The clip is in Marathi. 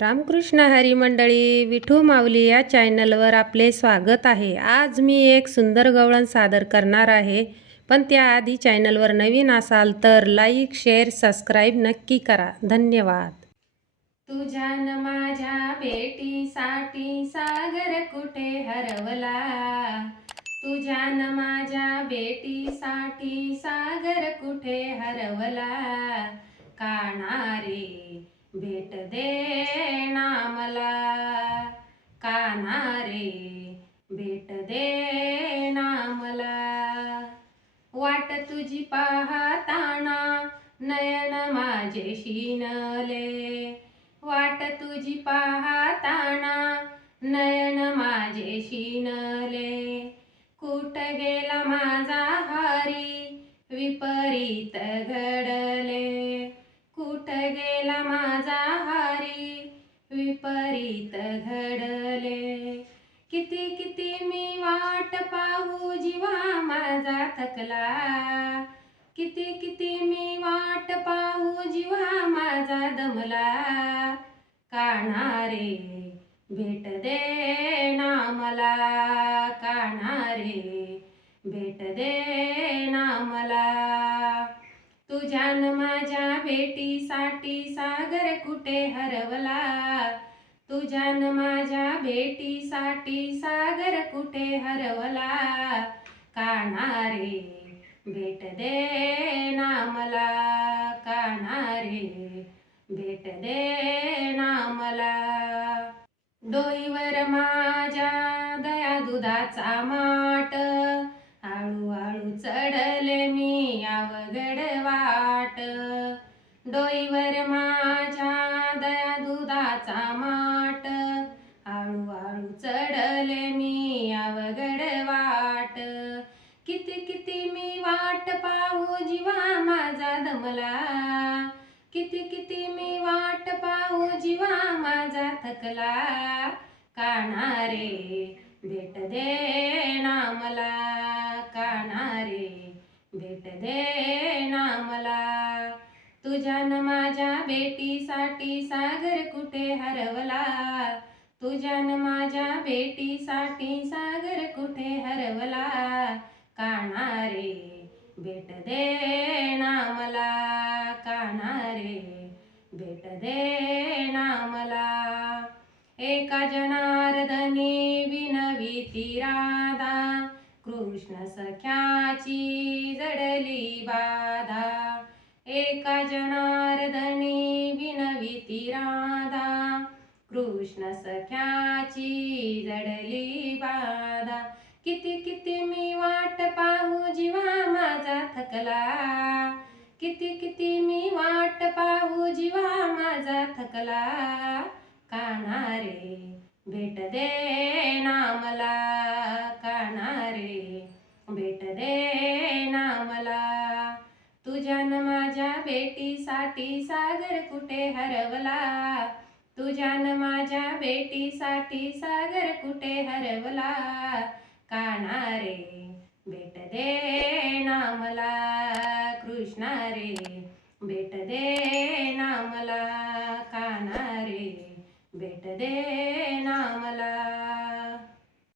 रामकृष्ण हरी मंडळी विठू माऊली या चॅनलवर आपले स्वागत आहे. आज मी एक सुंदर गवळण सादर करणार आहे. पण त्याआधी चॅनलवर नवीन असाल तर लाईक शेअर सबस्क्राईब नक्की करा. धन्यवाद. तुझ्या न माझ्या भेटीसाठी सागर कुठे हरवला? तुझ्या न माझ्या भेटीसाठी सागर कुठे हरवला? काणारे भेट दे. मला काना रे भेट दे ना मला. वाट तुझी पाहताना नयन माझे शिनले. वाट तुझी पाहताना नयन माझे शिनले. कुठ गेला माझा हरी? विपरीत घडले. कुठ गेला माझा हरी? विपरीत घडले. किती किती मी वाट पाहू जीवा माझा थकला. किती किती मी वाट पाहू जीवा माझा दमला. काणारे भेट दे ना मला. काणारे भेट दे ना मला. तुझ्यान माझ्या भेटीसाठी सागर कुठे हरवला? तुझ्यान माझ्या भेटीसाठी सागर कुठे हरवला? कानारे भेट दे नामला कानारे भेट दे नामला. डोईवर माझ्या दया दुधाचा मा वाट. डोईवर माझ्या दया दुधाचा माट. हळूहळू चढले मी अवघड वाट. किती किती मी वाट पाहू जीवा माझा दमला. किती किती मी वाट पाहू जीवा माझा थकला. कानारे भेट दे ना मला कानारे भेट दे मला तुझ्या न माझ्या भेटीसाठी सागर कुठे हरवला? तुझ्या न माझ्या भेटीसाठी सागर कुठे हरवला? काणारे भेट दे ना मला. काणारे भेट दे ना मला. एका जनार्दनी विनविती राधा. कृष्ण सख्याची जडली बाधा. एका जनार्दनी विनविती राधा. कृष्ण सख्याची जडली बाधा. किती किती मी वाट पाहू जीवा माझा थकला. किती किती मी वाट पाहू जीवा माझा थकला. भेटीसाठी सागर कुठे हरवला? तुझ्या न माझ्या भेटीसाठी सागर कुठे हरवला? काना रे भेट दे नामला. कृष्णा रे भेट दे नामला. काना रे भेट दे